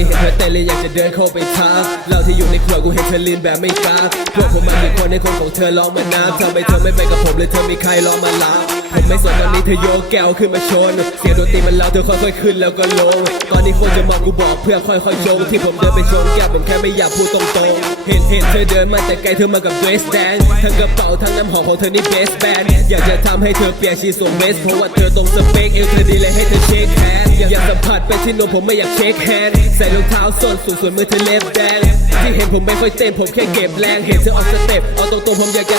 ที่เห็นเธอเต้นเลยอยากจะเดินเข้าไปทักเราที่อยู่ในครัวกูเห็นเธอลีนแบบไม่กล้าพวกผมมันมีคนในคนของเธอร้องมาน้ำทำไมเธอไม่ไปกับผมเลยเธอมีใครร้องมาลาผมไม่สนตอนนี้เธอโยกแก้วขึ้นมาชน เสียงดนตรีมันเล่าเธอค่อยๆขึ้นแล้วก็ลง ตอนนี้คนจะมองกูบอกเพื่อค่อยๆชงที่ผมเดินไปชนแก้วผมแค่ไม่อยากพูดตรงๆ เห็นเห็นเธอเดินมาแต่ไกลเธอมากับเดรสแดงทั้งกระเป๋าทั้งน้ำหอมของเธอนี่เบสแบนอยากจะทำให้เธอเปลี่ยนชีส่งเวสเพราะว่าเธอตรงสเปคเอวเธอดีเลยให้เธอเช็คแฮนด์อยากสัมผัสไปที่นมผมไม่อยากเช็คแฮนด์ใส่รองเท้าส้นสูงส่วนมือเธอเล็บแดงที่เห็นผมไม่ค่อยเต้นผมแค่เก็บแรงเห็นเธอออกสเต็ปเอาตรงๆผมอยากจะ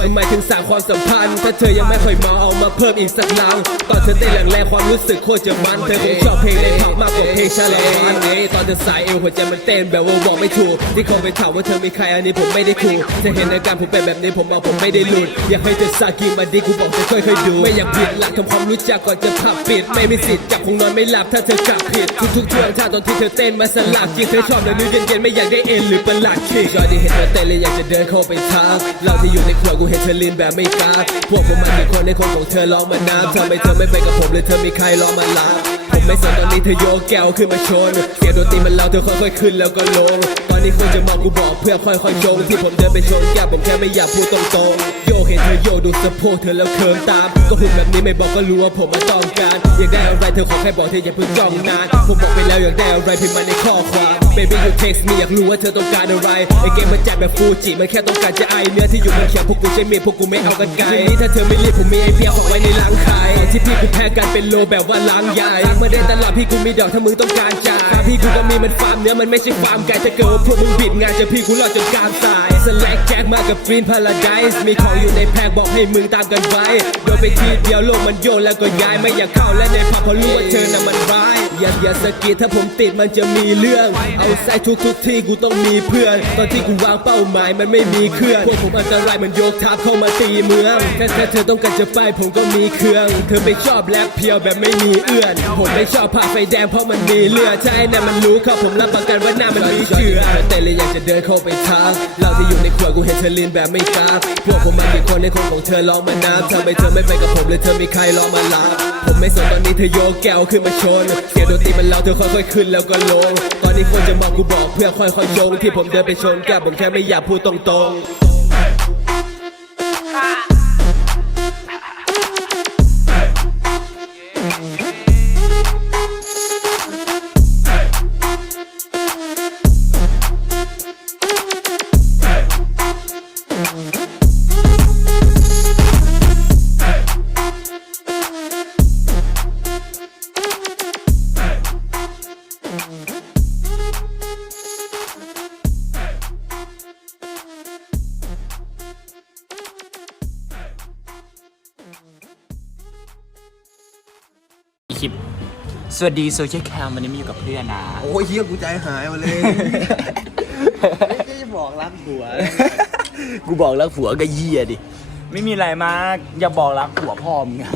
มันหมายถึงสร้างความสัมพันธ์ ถ้าเธอยังไม่ค่อยเมาเอามาเพิ่มอีกสักลัง ตอนเธอเต้นแรงๆความรู้สึกโคตรจะมันเธอคงชอบเพลงในผับมากกว่าเพลงชาเลนเอ้ตอนเธอสายเอวหัวใจมันเต้นแบบว่าบอกไม่ถูก ที่เขาไปถามว่าเธอมีใครอันนี้ผมไม่ได้ขู่เธอเห็นอาการผมเป็นแบบนี้ผมบอกผมไม่ได้หลุด อยากให้เธอสากินมาดีกูบอกเธอค่อยๆดู ไม่อยากผิดหลักทำความรู้จักก่อนจะพับปิด ไม่มีสิทธิ์จับคงนอนไม่หลับถ้าเธอกลับผิดทุกๆช่วงท่าตอนที่เธอเต้นมาสลักจิตเธอชอบเลยนื้เย็นๆไม่อยากได้เอ็นหรือประหลาดคิดจอยที่เห็นเธอเต้นเลยอยากจะเดินเข้าไปทักเราที่อยู่ในครัวกูเห็นเธอลีนแบบไม่กล้าพวกผมมันมีคนในคนของเธอร้องมาน้ำทำไมเธอไม่ไปกับผมเลยเธอมีใครร้องมาลาผมไม่สนตอนนี้เธอโยกแก้วขึ้นมาชนเสียงดนตรีมันเล่าเธอค่อยๆขึ้นแล้วก็ลง ตอนนี้คนจะมองกูบอกเพื่อค่อยๆชงที่ผมเดินไปชนแก้วผมแค่ไม่อยากพูดตรงๆโยกเห็นเธอโยกดูสะโพกเธอแล้วเคิมตาม ก็พูดแบบนี้ไม่บอกก็รู้ว่าผมมาต้องการอยากได้อะไรเธอขอแค่บอกเธออย่าเพิ่งจ้องนานผมบอกไปแล้วอยากได้อะไรพิมพ์มาในข้อความ Baby you text me อยากรู้ว่าเธอต้องการอะไรไอเกมมันจัดแบบฟูจิมันแค่ต้องการจะไอเนื้อที่อยู่บนแขนพวกกูใช้มีดพวกกูไม่เอากันไกลทีนี้ถ้าเธอไม่รีบผมมีไอเพียของไว้ในล้างขายที่พี่กูแพ้กันเป็นโลแบบว่าล้างใหญ่มาได้ตลาดพี่กูมีดอกถ้ามึงต้องการจ่ายพี่กูก็มีมันฟาร์มเนื้อมันไม่ใช่ฟาร์มไก่ถ้าเกิดว่าพวกมึงบิดงานจะพี่กูรอดจนกลางสายสแลกแจ็คมากับกรีนพาราไดส์มีของอยู่ในแพ็คบอกให้มึงตามกันไว้โดนไปทีเดียวโลกมันโยนแล้วก็ย้ายไม่อยากเข้าและในผับเพราะรู้ว่าเธอน่ะมันร้าย อย่าอย่าสะกิดถ้าผมติดมันจะมีเรื่อง เอาใส่ทุกทุกที่กูต้องมีเพื่อน ตอนที่กูวางเป้าหมายมันไม่มีเคลื่อนพวกผมอันตรายมันโยกทับเข้ามาตีเมืองถ้าถ้าเธอต้องการจะไปผมก็มีเครื่อง เธอไม่ชอบแรปเพียวแบบไม่มีเอื้อน ผมไม่ชอบผ่าไฟแดงเพราะมันมีเลือดใช่นั่มันรู้ครับผมรับประกันว่าหน้ามันมีเกลือแต่เลยอยากจะเดินเข้าไปทักเราที่อยู่ในครัวกูเห็นเธอลีนแบบไม่กล้าพวกผมมันมีคนในคนของเธอร้องมาน้ำทำไมเธอไม่ไปกับผมเลยเธอมีใครร้องมาลาผมไม่สนตอนนี้เธอโยกแก้วขึ้นมาชนเดนตรีมันเล่าเธอค่อยๆขึ้นแล้วก็ลง ตอนนี้คนจะมองกูบอกเพื่อค่อยๆชงที่ผมเดินไปชนแก้ผมแค่ไม่อยากพูดตรงๆ ลิป สวัสดีโซเชียลแคมวันนี้มาอยู่กับเพื่อนนะ โอ้ยเฮียกูใจหายหมาเลยไม่ได้บอกรักผัว กูบอกรักผัวก็เยี่ยดิ ไม่มีอะไรมาก อย่าบอกรักผัวพ่อมึงอะ